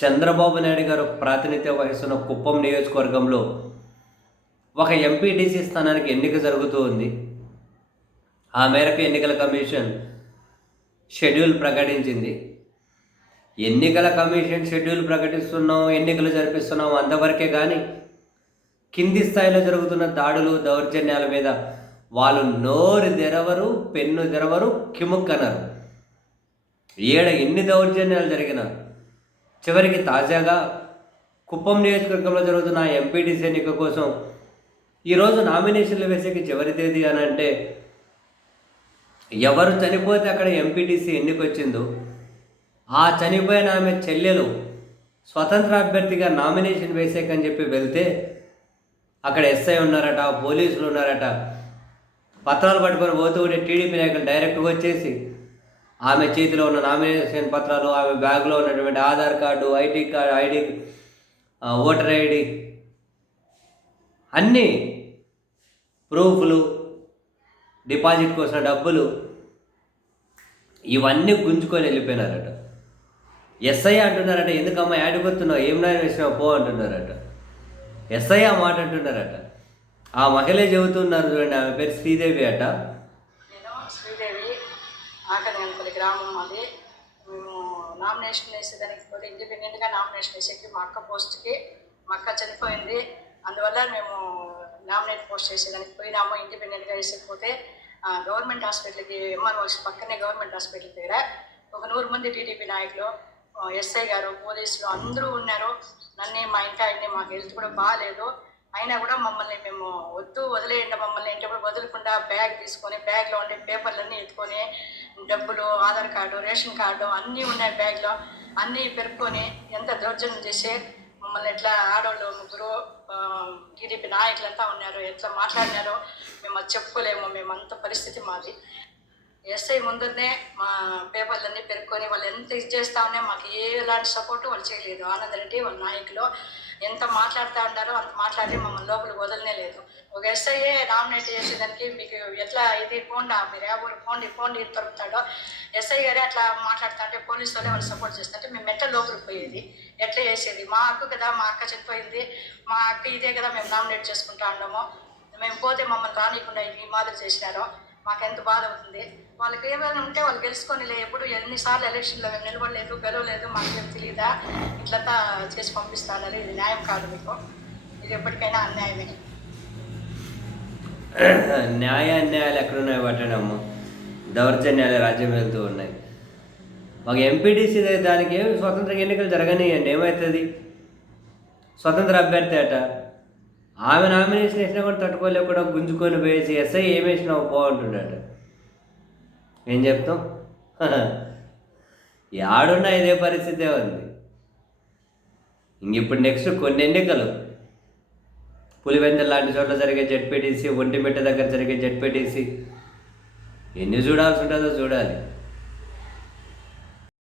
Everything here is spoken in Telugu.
చంద్రబాబు నాయుడు గారు ప్రాతినిధ్యం వహిస్తున్న కుప్పం నియోజకవర్గంలో ఒక ఎంపీటీసీ స్థానానికి ఎన్నిక జరుగుతూ ఉంది. ఆ మేరకు ఎన్నికల కమిషన్ షెడ్యూల్ ప్రకటించింది. ఎన్నికల కమిషన్ షెడ్యూల్ ప్రకటిస్తున్నాం ఎన్నికలు జరిపిస్తున్నాం అంతవరకే కానీ కింది స్థాయిలో జరుగుతున్న దాడులు దౌర్జన్యాల మీద వాళ్ళు నోరు తెరవరు పెన్ను తెరవరు కిముక్కనరు. ఏడ ఎన్ని దౌర్జన్యాలు జరిగినా చివరికి తాజాగా కుప్పం నియోజకవర్గంలో జరుగుతున్న ఎంపీటీసీ ఎన్నిక కోసం ఈరోజు నామినేషన్లు వేసేకి చివరి తేదీ అని అంటే ఎవరు చనిపోతే అక్కడ ఎంపీటీసీ ఎన్నిక వచ్చిందో ఆ చనిపోయిన ఆమె చెల్లెలు స్వతంత్ర అభ్యర్థిగా నామినేషన్ వేసేకని చెప్పి వెళ్తే అక్కడ ఎస్ఐ ఉన్నారట పోలీసులు ఉన్నారట. పత్రాలు పట్టుకొని పోతూ ఉంటే టీడీపీ నాయకులు డైరెక్ట్గా వచ్చేసి ఆమె చేతిలో ఉన్న నామినేషన్ పత్రాలు ఆమె బ్యాగ్లో ఉన్నటువంటి Aadhaar card IT card ID voter ID అన్నీ ప్రూఫ్లు డిపాజిట్ కోసం డబ్బులు ఇవన్నీ గుంజుకొని వెళ్ళిపోయినారట. ఎస్ఐ అంటున్నారట ఎందుకమ్మా యాడ్ ఏం నాయన విషయం పో అంటున్నారట. ఎస్ఐ ఆ మాట అంటున్నారట. ఆ మహిళ చెబుతున్నారు చూడండి ఆమె పేరు శ్రీదేవి అట. గ్రామం మాది మేము నామినేషన్ వేసేదానికి పోతే ఇండిపెండెంట్గా నామినేషన్ వేసేకి మా అక్క పోస్ట్కి మా అక్క చనిపోయింది. అందువల్ల మేము నామినేట్ పోస్ట్ చేసేదానికి పోయినాము ఇండిపెండెంట్గా వేసేకపోతే ఆ, గవర్నమెంట్ హాస్పిటల్కి ఎంఆర్ఓస్ పక్కనే గవర్నమెంట్ హాస్పిటల్ దగ్గర ఒక నూరు మంది టీడీపీ నాయకులు ఎస్ఐ గారు పోలీసులు అందరూ ఉన్నారు. నన్ను మా ఇంటి ఆయన్ని మాకు హెల్త్ కూడా బాగాలేదు అయినా కూడా మమ్మల్ని మేము వద్దు వదిలేయండి మమ్మల్ని. అంటే వదలకుండా బ్యాగ్ తీసుకొని బ్యాగ్లో ఉండే పేపర్లన్నీ ఎత్తుకొని డబ్బులు ఆధార్ కార్డు రేషన్ కార్డు అన్నీ ఉన్నాయి బ్యాగ్లో. అన్నీ పెరుక్కొని ఎంత దౌర్జన్యం చేసి మమ్మల్ని ఎట్లా ఆడవాళ్ళు ముగ్గురు టీడీపీ నాయకులంతా ఉన్నారు ఎట్లా మాట్లాడినారో మేము అది చెప్పుకోలేము. మేము అంత పరిస్థితి మాది. ఎస్ఐ ముందునే మా పేపర్లన్నీ పెరుక్కొని వాళ్ళు ఎంత ఇది చేస్తా ఉన్నా మాకు ఏ ఎలాంటి సపోర్ట్ వాళ్ళు చేయలేదు. ఆనంద్ రెడ్డి వాళ్ళ నాయకులు ఎంత మాట్లాడుతూ ఉన్నారో అంత మాట్లాడి మమ్మల్ని లోపలికి వదలనే లేదు. ఒక ఎస్ఐఏ నామినేట్ చేసేదానికి మీకు ఎట్లా ఇది పోండా మీరు ఎవరు పోండి పోండి ఇది దొరుకుతాడో ఎస్ఐ గారే అట్లా మాట్లాడుతా అంటే పోలీసు వాళ్ళే వాళ్ళు సపోర్ట్ చేస్తుంటే మేము ఎట్లా లోపలికి పోయేది? ఎట్లా చేసేది? మా అక్క కదా మా అక్క చనిపోయింది. మా అక్క ఇదే కదా మేము నామినేట్ చేసుకుంటా ఉన్నాము. మేము పోతే మమ్మల్ని రానికుండా ఈ మాదిరి చేసినారు. మాకు ఎంత బాధ అవుతుంది. వాళ్ళకి ఏమైనా ఉంటే వాళ్ళు గెలుచుకొని ఎప్పుడు ఎన్నిసార్లు ఎలక్షన్లో మేము నిలబడలేదు గెలవలేదు మాకేం తెలియదా ఇట్లంతా చేసి పంపిస్తానని ఇది న్యాయం కాదు మీకు. ఇది ఎప్పటికైనా అన్యాయమే. న్యాయ అన్యాయాలు ఎక్కడున్నాయి పట్టడము దౌర్జన్యాలు రాజ్యం వెళ్తూ ఉన్నాయి. మాకు ఎంపీటీసీ దానికి ఏమి స్వతంత్ర ఎన్నికలు జరగనియండి. ఏమవుతుంది స్వతంత్ర అభ్యర్థి అట. ఆమె నామినేషన్ వేసినా కూడా తట్టుకోలేకుండా గుంజుకొని పోయేసి ఎస్ఐ ఏం వేసినావు ఏం చెప్తాం? ఆడున్నా ఇదే పరిస్థితే ఉంది. ఇంక ఇప్పుడు నెక్స్ట్ కొన్ని ఎన్నికలు. పులివెందల లాంటి చోట్ల జరిగే జెడ్పీటీసీ ఒంటిమిట్ట దగ్గర జరిగే జెడ్పీటీసీ ఎన్ని చూడాల్సి ఉంటుందో చూడాలి.